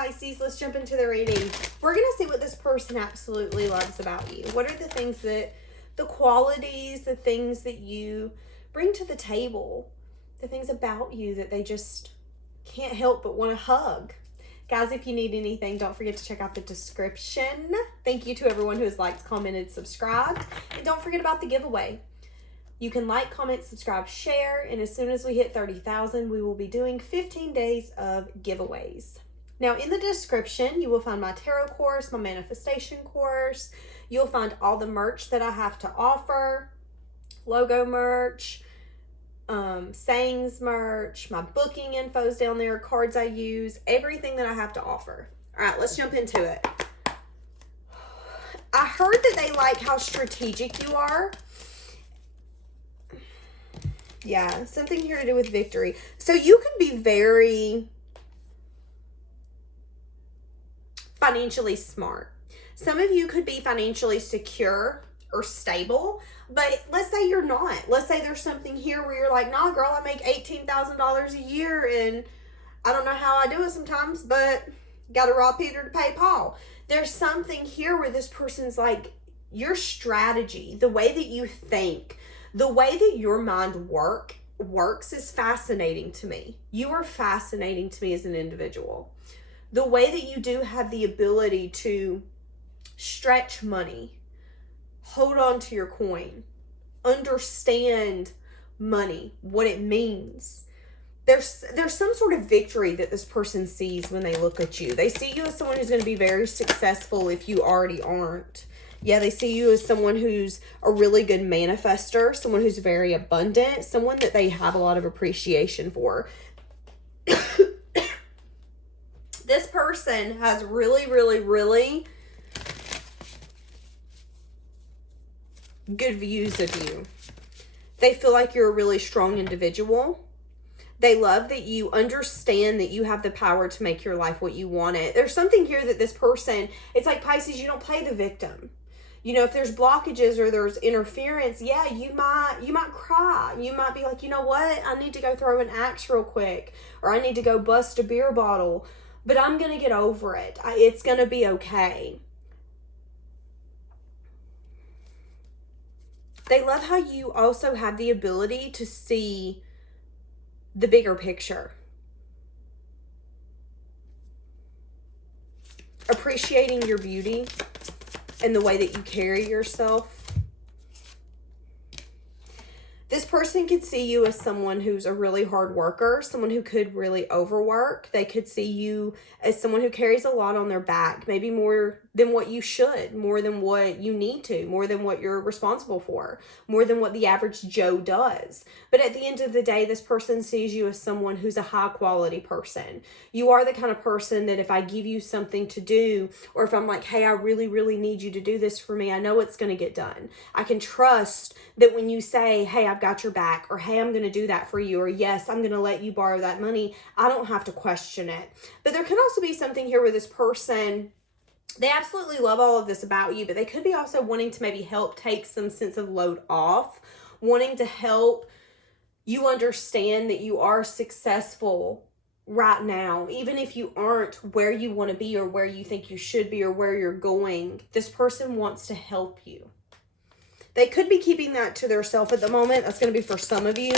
Pisces, let's jump into the reading. We're going to see what this person absolutely loves about you. What are the things that, the qualities, the things that you bring to the table, the things about you that they just can't help but want to hug. Guys, if you need anything, don't forget to check out the description. Thank you to everyone who has liked, commented, subscribed. And don't forget about the giveaway. You can like, comment, subscribe, share, and as soon as we hit 30,000, we will be doing 15 days of giveaways. Now, in the description, you will find my tarot course, my manifestation course. You'll find all the merch that I have to offer, logo merch, sayings merch, my booking info's down there, cards I use, everything that I have to offer. All right, let's jump into it. I heard that they like how strategic you are. Yeah, something here to do with victory. So you can be very financially smart. Some of you could be financially secure or stable, but let's say you're not. Let's say there's something here where you're like, nah, girl, I make $18,000 a year and I don't know how I do it sometimes, but got to rob Peter to pay Paul. There's something here where this person's like, your strategy, the way that you think, the way that your mind works is fascinating to me. You are fascinating to me as an individual. The way that you do have the ability to stretch money, hold on to your coin, understand money, what it means. There's some sort of victory that this person sees when they look at you. They see you as someone who's going to be very successful if you already aren't. Yeah, they see you as someone who's a really good manifester, someone who's very abundant, someone that they have a lot of appreciation for. This person has really, really, really good views of you. They feel like you're a really strong individual. They love that you understand that you have the power to make your life what you want it. There's something here that this person, it's like Pisces, you don't play the victim. You know, if there's blockages or there's interference, yeah, you might cry. You might be like, you know what? I need to go throw an axe real quick, or I need to go bust a beer bottle, but I'm going to get over it. It's going to be okay. They love how you also have the ability to see the bigger picture. Appreciating your beauty and the way that you carry yourself. This person could see you as someone who's a really hard worker, someone who could really overwork. They could see you as someone who carries a lot on their back, maybe more than what you should, more than what you need to, more than what you're responsible for, more than what the average Joe does. But at the end of the day, this person sees you as someone who's a high quality person. You are the kind of person that if I give you something to do, or if I'm like, hey, I really, really need you to do this for me, I know it's going to get done. I can trust that when you say, hey, I've got your back, or hey, I'm going to do that for you, or yes, I'm going to let you borrow that money, I don't have to question it. But there could also be something here where this person, they absolutely love all of this about you, but they could be also wanting to maybe help take some sense of load off, wanting to help you understand that you are successful right now, even if you aren't where you want to be or where you think you should be or where you're going. This person wants to help you. They could be keeping that to themselves at the moment. That's going to be for some of you.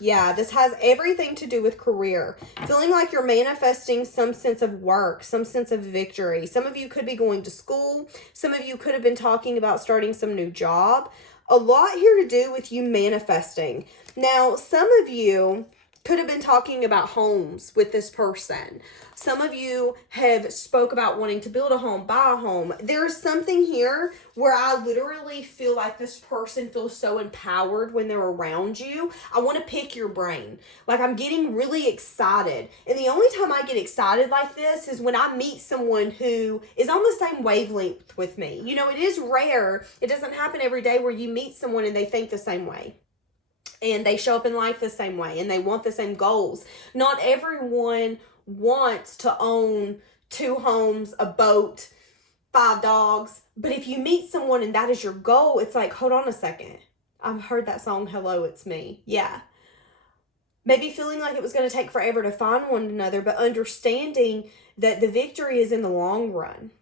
Yeah, this has everything to do with career. Feeling like you're manifesting some sense of work, some sense of victory. Some of you could be going to school. Some of you could have been talking about starting some new job. A lot here to do with you manifesting. Now, some of you could have been talking about homes with this person. Some of you have spoke about wanting to build a home, buy a home. There's something here where I literally feel like this person feels so empowered when they're around you. I want to pick your brain. Like I'm getting really excited. And the only time I get excited like this is when I meet someone who is on the same wavelength with me. You know, it is rare. It doesn't happen every day where you meet someone and they think the same way. And they show up in life the same way and they want the same goals. Not everyone wants to own 2 homes, a boat, 5 dogs. But if you meet someone and that is your goal, it's like, hold on a second. I've heard that song, Hello, It's Me. Yeah. Maybe feeling like it was going to take forever to find one another, but understanding that the victory is in the long run.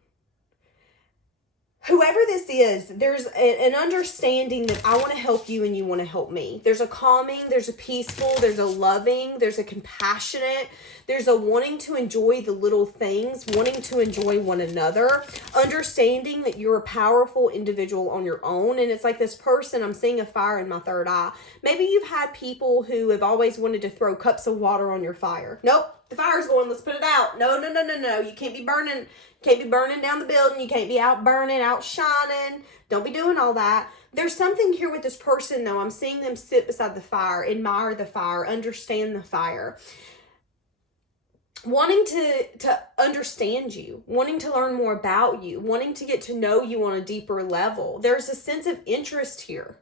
Whoever this is, there's an understanding that I want to help you and you want to help me. There's a calming, there's a peaceful, there's a loving, there's a compassionate, there's a wanting to enjoy the little things, wanting to enjoy one another, understanding that you're a powerful individual on your own. And it's like this person, I'm seeing a fire in my third eye. Maybe you've had people who have always wanted to throw cups of water on your fire. Nope, the fire's going, let's put it out. No. You can't be burning. Can't be burning down the building. You can't be out burning, out shining. Don't be doing all that. There's something here with this person, though. I'm seeing them sit beside the fire, admire the fire, understand the fire. Wanting to understand you, wanting to learn more about you, wanting to get to know you on a deeper level. There's a sense of interest here.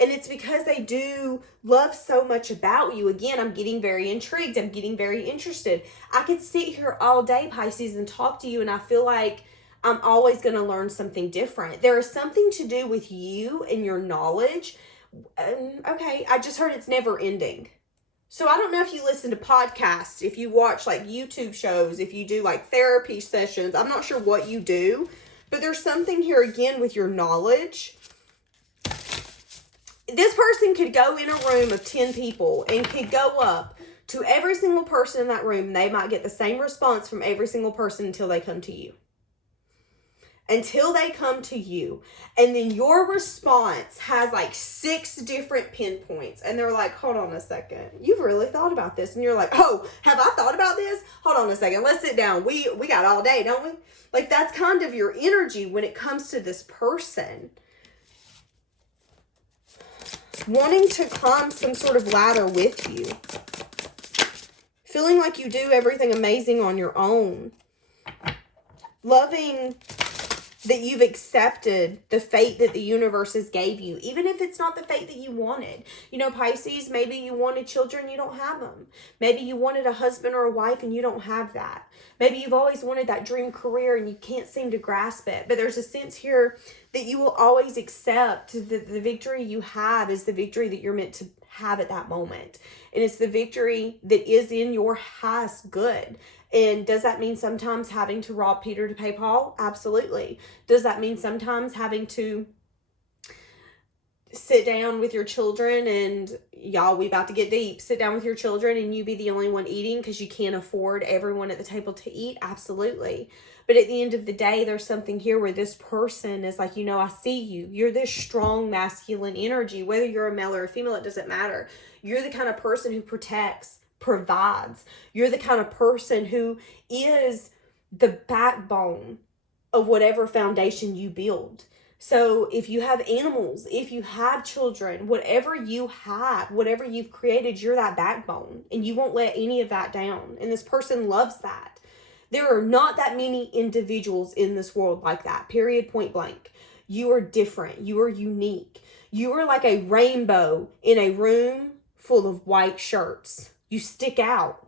And it's because they do love so much about you. Again, I'm getting very intrigued. I'm getting very interested. I could sit here all day, Pisces, and talk to you, and I feel like I'm always going to learn something different. There is something to do with you and your knowledge. Okay, I just heard it's never ending. So I don't know if you listen to podcasts, if you watch like YouTube shows, if you do like therapy sessions. I'm not sure what you do, but there's something here again with your knowledge. This person could go in a room of 10 people and could go up to every single person in that room. And they might get the same response from every single person until they come to you. Until they come to you. And then your response has like 6 different pinpoints. And they're like, hold on a second. You've really thought about this. And you're like, oh, have I thought about this? Hold on a second. Let's sit down. We got all day, don't we? Like that's kind of your energy when it comes to this person. Wanting to climb some sort of ladder with you. Feeling like you do everything amazing on your own. Loving that you've accepted the fate that the universe has gave you, even if it's not the fate that you wanted. You know, Pisces, maybe you wanted children, you don't have them. Maybe you wanted a husband or a wife and you don't have that. Maybe you've always wanted that dream career and you can't seem to grasp it. But there's a sense here that you will always accept that the victory you have is the victory that you're meant to have at that moment. And it's the victory that is in your highest good. And does that mean sometimes having to rob Peter to pay Paul? Absolutely. Does that mean sometimes having to sit down with your children and y'all, we about to get deep, sit down with your children and you be the only one eating because you can't afford everyone at the table to eat? Absolutely. But at the end of the day, there's something here where this person is like, you know, I see you. You're this strong masculine energy. Whether you're a male or a female, it doesn't matter. You're the kind of person who protects, provides. You're the kind of person who is the backbone of whatever foundation you build. So if you have animals, if you have children, whatever you have, whatever you've created, you're that backbone and you won't let any of that down. And this person loves that. There are not that many individuals in this world like that, period, point blank. You are different. You are unique. You are like a rainbow in a room full of white shirts. You stick out.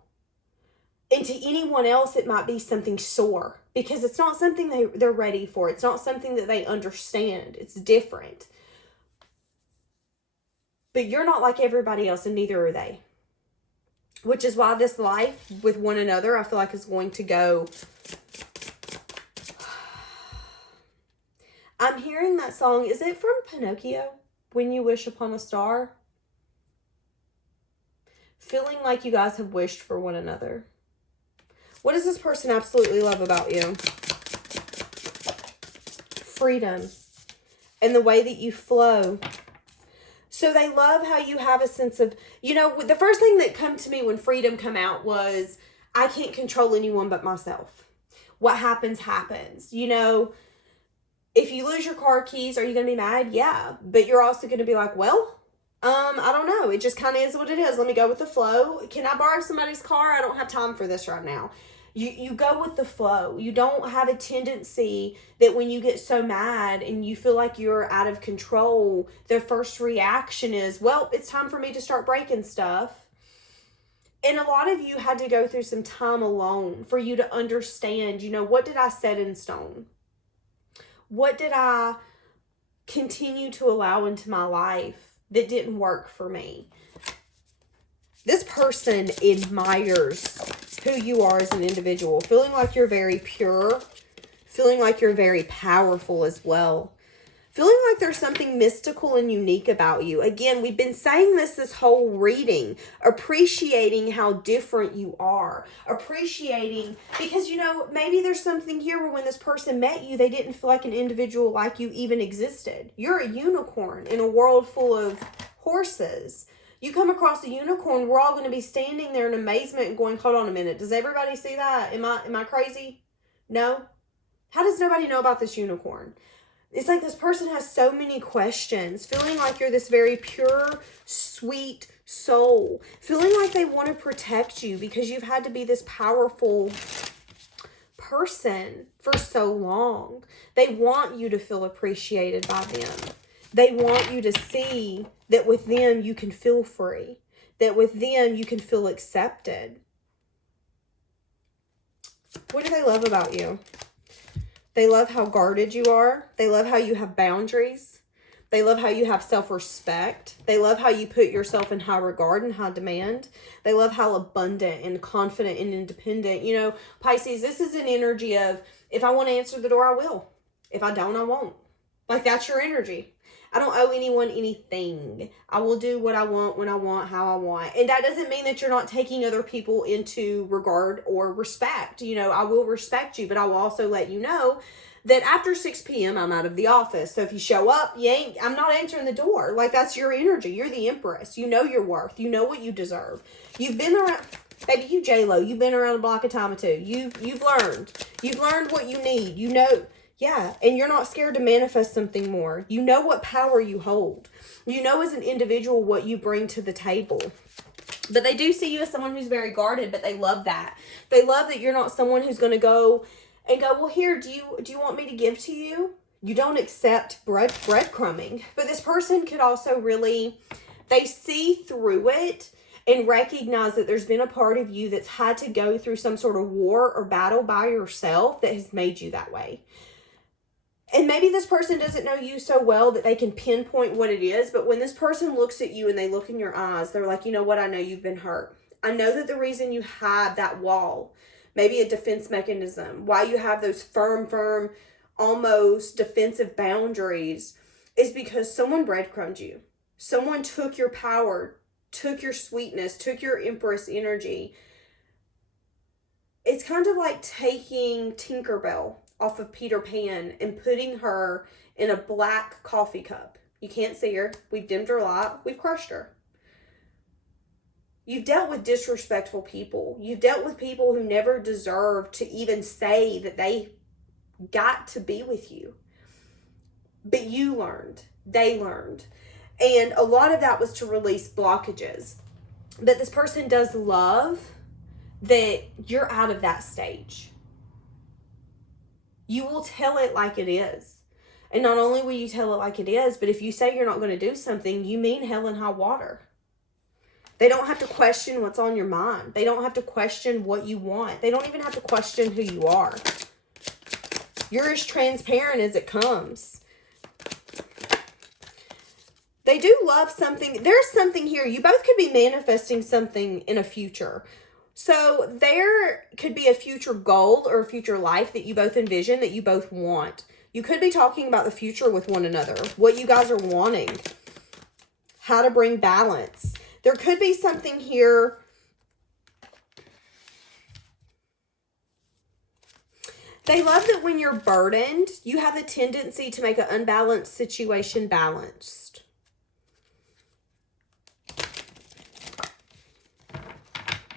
And to anyone else, it might be something sore because it's not something they're ready for. It's not something that they understand. It's different. But you're not like everybody else, and neither are they. Which is why this life with one another, I feel like is going to go. I'm hearing that song. Is it from Pinocchio? When You Wish Upon a Star? Feeling like you guys have wished for one another. What does this person absolutely love about you? Freedom. And the way that you flow. So they love how you have a sense of, you know, the first thing that come to me when freedom come out was, I can't control anyone but myself. What happens, happens. You know, if you lose your car keys, are you going to be mad? Yeah. But you're also going to be like, well, I don't know. It just kind of is what it is. Let me go with the flow. Can I borrow somebody's car? I don't have time for this right now. You go with the flow. You don't have a tendency that when you get so mad and you feel like you're out of control, the first reaction is, well, it's time for me to start breaking stuff. And a lot of you had to go through some time alone for you to understand, you know, what did I set in stone? What did I continue to allow into my life that didn't work for me? This person admires who you are as an individual, feeling like you're very pure, feeling like you're very powerful as well. Feeling like there's something mystical and unique about you. Again, we've been saying this whole reading. Appreciating how different you are. Appreciating, because, you know, maybe there's something here where when this person met you, they didn't feel like an individual like you even existed. You're a unicorn in a world full of horses. You come across a unicorn, we're all going to be standing there in amazement and going, hold on a minute. Does everybody see that? Am I crazy? No? How does nobody know about this unicorn? It's like this person has so many questions, feeling like you're this very pure, sweet soul, feeling like they want to protect you because you've had to be this powerful person for so long. They want you to feel appreciated by them. They want you to see that with them you can feel free, that with them you can feel accepted. What do they love about you? They love how guarded you are. They love how you have boundaries. They love how you have self-respect. They love how you put yourself in high regard and high demand. They love how abundant and confident and independent. You know, Pisces, this is an energy of, if I want to answer the door, I will. If I don't, I won't. Like, that's your energy. I don't owe anyone anything. I will do what I want, when I want, how I want. And that doesn't mean that you're not taking other people into regard or respect. You know, I will respect you, but I will also let you know that after 6 p.m., I'm out of the office. So if you show up, I'm not answering the door. Like, that's your energy. You're the empress. You know your worth. You know what you deserve. You've been around, baby, you J-Lo. You've been around the block a time or two. You've learned. You've learned what you need. You know. Yeah, and you're not scared to manifest something more. You know what power you hold. You know as an individual what you bring to the table. But they do see you as someone who's very guarded, but they love that. They love that you're not someone who's going to go, well, here, do you want me to give to you? You don't accept breadcrumbing. But this person could also really, they see through it and recognize that there's been a part of you that's had to go through some sort of war or battle by yourself that has made you that way. And maybe this person doesn't know you so well that they can pinpoint what it is. But when this person looks at you and they look in your eyes, they're like, you know what? I know you've been hurt. I know that the reason you have that wall, maybe a defense mechanism, why you have those firm, almost defensive boundaries, is because someone breadcrumbed you. Someone took your power, took your sweetness, took your empress energy. It's kind of like taking Tinkerbell off of Peter Pan and putting her in a black coffee cup. You can't see her. We've dimmed her light. We've crushed her. You've dealt with disrespectful people. You've dealt with people who never deserved to even say that they got to be with you. But you learned. They learned. And a lot of that was to release blockages. But this person does love that you're out of that stage. You will tell it like it is. And not only will you tell it like it is, but if you say you're not going to do something, you mean hell and high water. They don't have to question what's on your mind. They don't have to question what you want. They don't even have to question who you are. You're as transparent as it comes. They do love something. There's something here. You both could be manifesting something in a future. So there could be a future goal or a future life that you both envision, that you both want. You could be talking about the future with one another, what you guys are wanting, how to bring balance. There could be something here. They love that when you're burdened, you have a tendency to make an unbalanced situation balanced.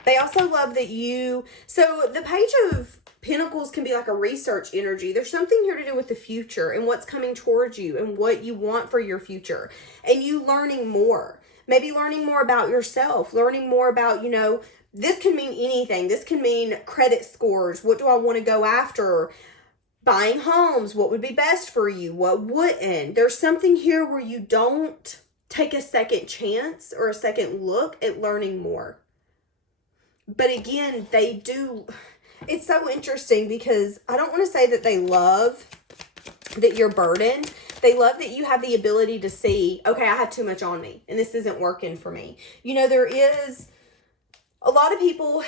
They also love that so the Page of Pentacles can be like a research energy. There's something here to do with the future and what's coming towards you and what you want for your future. And you learning more. Maybe learning more about yourself. Learning more about, this can mean anything. This can mean credit scores. What do I want to go after? Buying homes. What would be best for you? What wouldn't? There's something here where you don't take a second chance or a second look at learning more. But again, they do. It's so interesting because I don't want to say that they love that you're burdened. They love that you have the ability to see, okay, I have too much on me and this isn't working for me. There is A lot of people,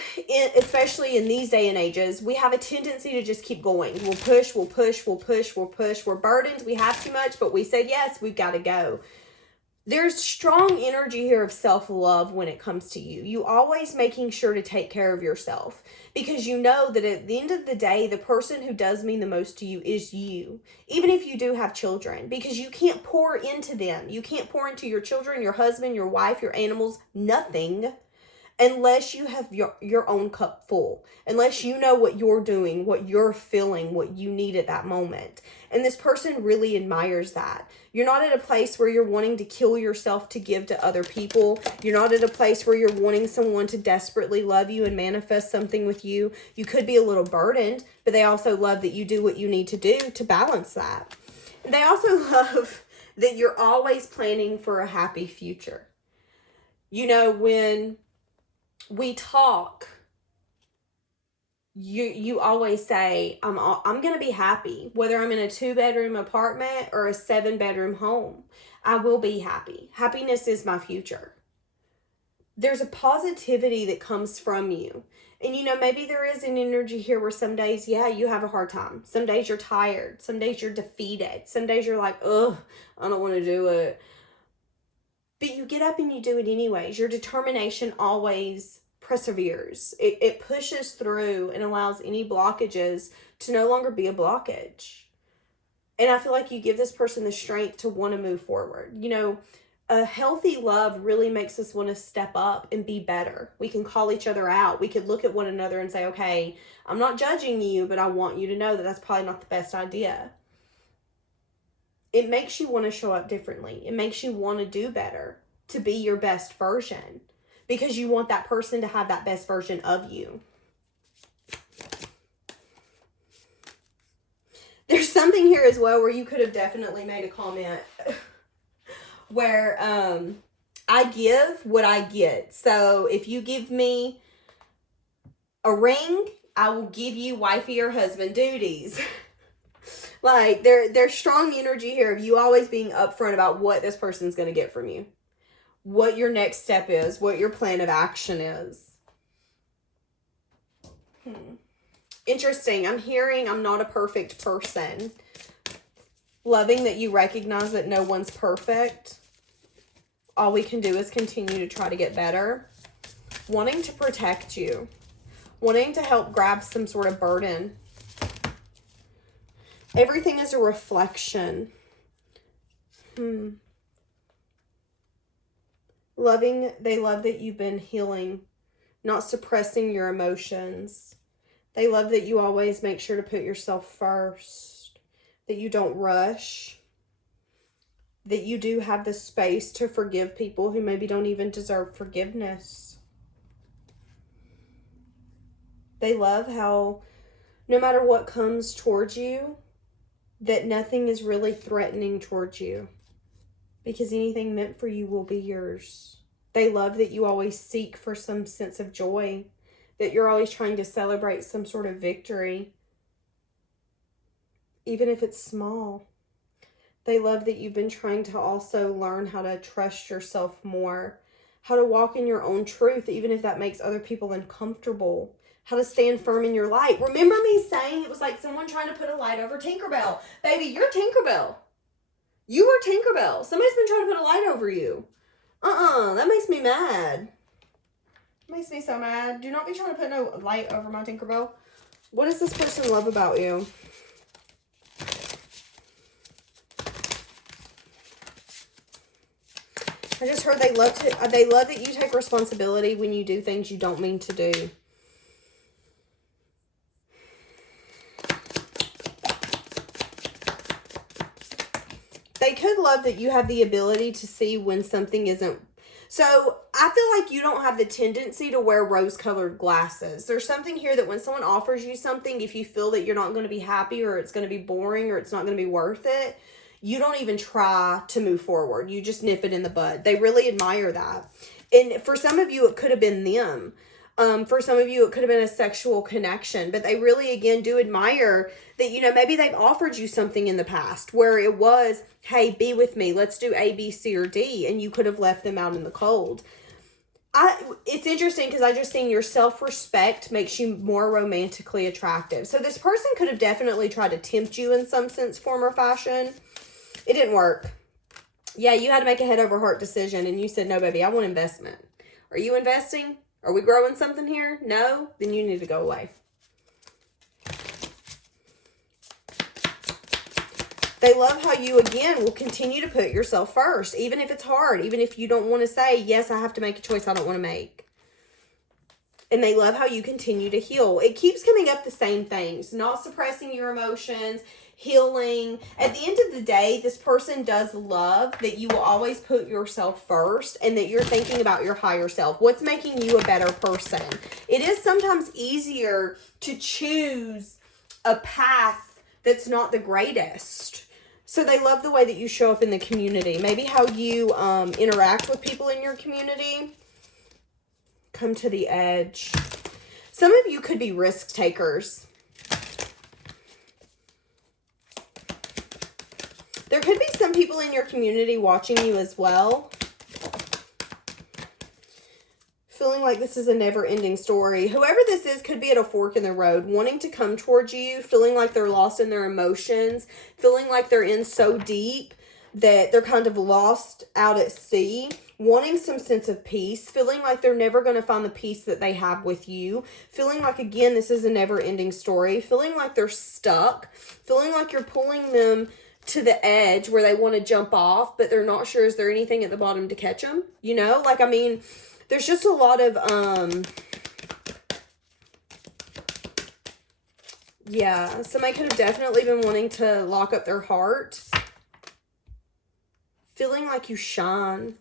especially in these day and ages, we have a tendency to just keep going. We'll push, we'll push, we'll push, we'll push. We're burdened. We have too much, but we said yes, we've got to go. There's strong energy here of self-love when it comes to you. You always making sure to take care of yourself, because you know that at the end of the day, the person who does mean the most to you is you. Even if you do have children, because you can't pour into them. You can't pour into your children, your husband, your wife, your animals, nothing, unless you have your own cup full, unless you know what you're doing, what you're feeling, what you need at that moment. And this person really admires that. You're not at a place where you're wanting to kill yourself to give to other people. You're not at a place where you're wanting someone to desperately love you and manifest something with you. You could be a little burdened, but they also love that you do what you need to do to balance that. And they also love that you're always planning for a happy future. You know, when we talk, you always say, I'm going to be happy, whether I'm in a 2-bedroom apartment or a 7-bedroom home. I will be happy. Happiness is my future. There's a positivity that comes from you. And you know, maybe there is an energy here where some days, yeah, you have a hard time. Some days you're tired. Some days you're defeated. Some days you're like, ugh, I don't want to do it. But you get up and you do it anyways. Your determination always perseveres. It pushes through and allows any blockages to no longer be a blockage. And I feel like you give this person the strength to want to move forward. You know, a healthy love really makes us want to step up and be better. We can call each other out. We could look at one another and say, okay, I'm not judging you, but I want you to know that that's probably not the best idea. It makes you want to show up differently. It makes you want to do better, to be your best version, because you want that person to have that best version of you. There's something here as well where you could have definitely made a comment where I give what I get. So if you give me a ring, I will give you wifey or husband duties. Like, there's strong energy here of you always being upfront about what this person's going to get from you. What your next step is. What your plan of action is. Interesting. I'm hearing I'm not a perfect person. Loving that you recognize that no one's perfect. All we can do is continue to try to get better. Wanting to protect you. Wanting to help grab some sort of burden. Everything is a reflection. They love that you've been healing, not suppressing your emotions. They love that you always make sure to put yourself first, that you don't rush, that you do have the space to forgive people who maybe don't even deserve forgiveness. They love how no matter what comes towards you, that nothing is really threatening towards you, because anything meant for you will be yours. They love that you always seek for some sense of joy, that you're always trying to celebrate some sort of victory, even if it's small. They love that you've been trying to also learn how to trust yourself more, how to walk in your own truth, even if that makes other people uncomfortable. How to stand firm in your light. Remember me saying it was like someone trying to put a light over Tinkerbell. Baby, you're Tinkerbell. You were Tinkerbell. Somebody's been trying to put a light over you. That makes me mad. Makes me so mad. Do not be trying to put no light over my Tinkerbell. What does this person love about you? I just heard they love that you take responsibility when you do things you don't mean to do. They could love that you have the ability to see when something isn't. So I feel like you don't have the tendency to wear rose-colored glasses. There's something here that when someone offers you something, if you feel that you're not going to be happy or it's going to be boring or it's not going to be worth it, you don't even try to move forward. You just nip it in the bud. They really admire that. And for some of you, it could have been them. For some of you, it could have been a sexual connection, but they really, again, do admire that, you know, maybe they've offered you something in the past where it was, hey, be with me. Let's do A, B, C, or D. And you could have left them out in the cold. It's interesting because I just seen your self-respect makes you more romantically attractive. So this person could have definitely tried to tempt you in some sense, form, or fashion. It didn't work. Yeah, you had to make a head over heart decision and you said, no, baby, I want investment. Are you investing? Are we growing something here? No? Then you need to go away. They love how you, again, will continue to put yourself first, even if it's hard, even if you don't want to say, yes, I have to make a choice I don't want to make. And they love how you continue to heal. It keeps coming up the same things, not suppressing your emotions, healing. At the end of the day, this person does love that you will always put yourself first and that you're thinking about your higher self. What's making you a better person? It is sometimes easier to choose a path that's not the greatest. So they love the way that you show up in the community. Maybe how you interact with people in your community. Come to the edge. Some of you could be risk takers. There could be some people in your community watching you as well. Feeling like this is a never-ending story. Whoever this is could be at a fork in the road, wanting to come towards you, feeling like they're lost in their emotions, feeling like they're in so deep that they're kind of lost out at sea, wanting some sense of peace, feeling like they're never going to find the peace that they have with you, feeling like, again, this is a never-ending story, feeling like they're stuck, feeling like you're pulling them to the edge where they want to jump off, but they're not sure, is there anything at the bottom to catch them? You know, like, I mean, there's just a lot of, yeah, somebody could have definitely been wanting to lock up their heart. Feeling like you shine.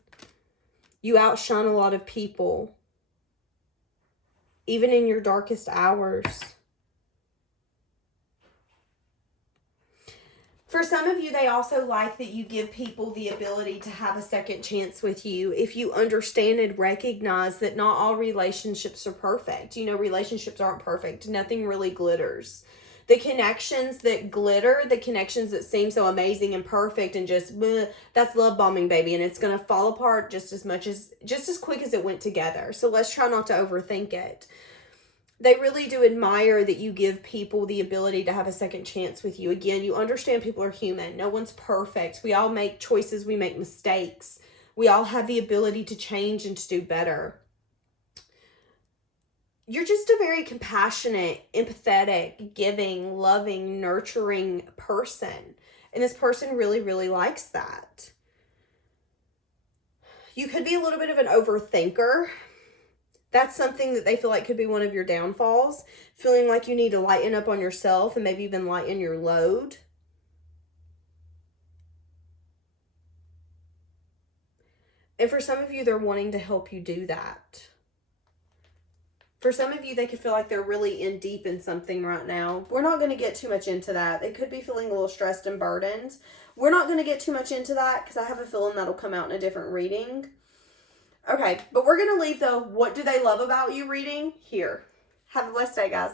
You outshine a lot of people. Even in your darkest hours. For some of you, they also like that you give people the ability to have a second chance with you if you understand and recognize that not all relationships are perfect. You know, relationships aren't perfect. Nothing really glitters. The connections that glitter, the connections that seem so amazing and perfect and just, bleh, that's love bombing, baby. And it's going to fall apart just as quick as it went together. So let's try not to overthink it. They really do admire that you give people the ability to have a second chance with you. Again, you understand people are human. No one's perfect. We all make choices. We make mistakes. We all have the ability to change and to do better. You're just a very compassionate, empathetic, giving, loving, nurturing person. And this person really, really likes that. You could be a little bit of an overthinker. That's something that they feel like could be one of your downfalls. Feeling like you need to lighten up on yourself and maybe even lighten your load. And for some of you, they're wanting to help you do that. For some of you, they could feel like they're really in deep in something right now. We're not going to get too much into that. They could be feeling a little stressed and burdened. We're not going to get too much into that because I have a feeling that'll come out in a different reading. Okay, but we're going to leave the what do they love about you reading here. Have a blessed day, guys.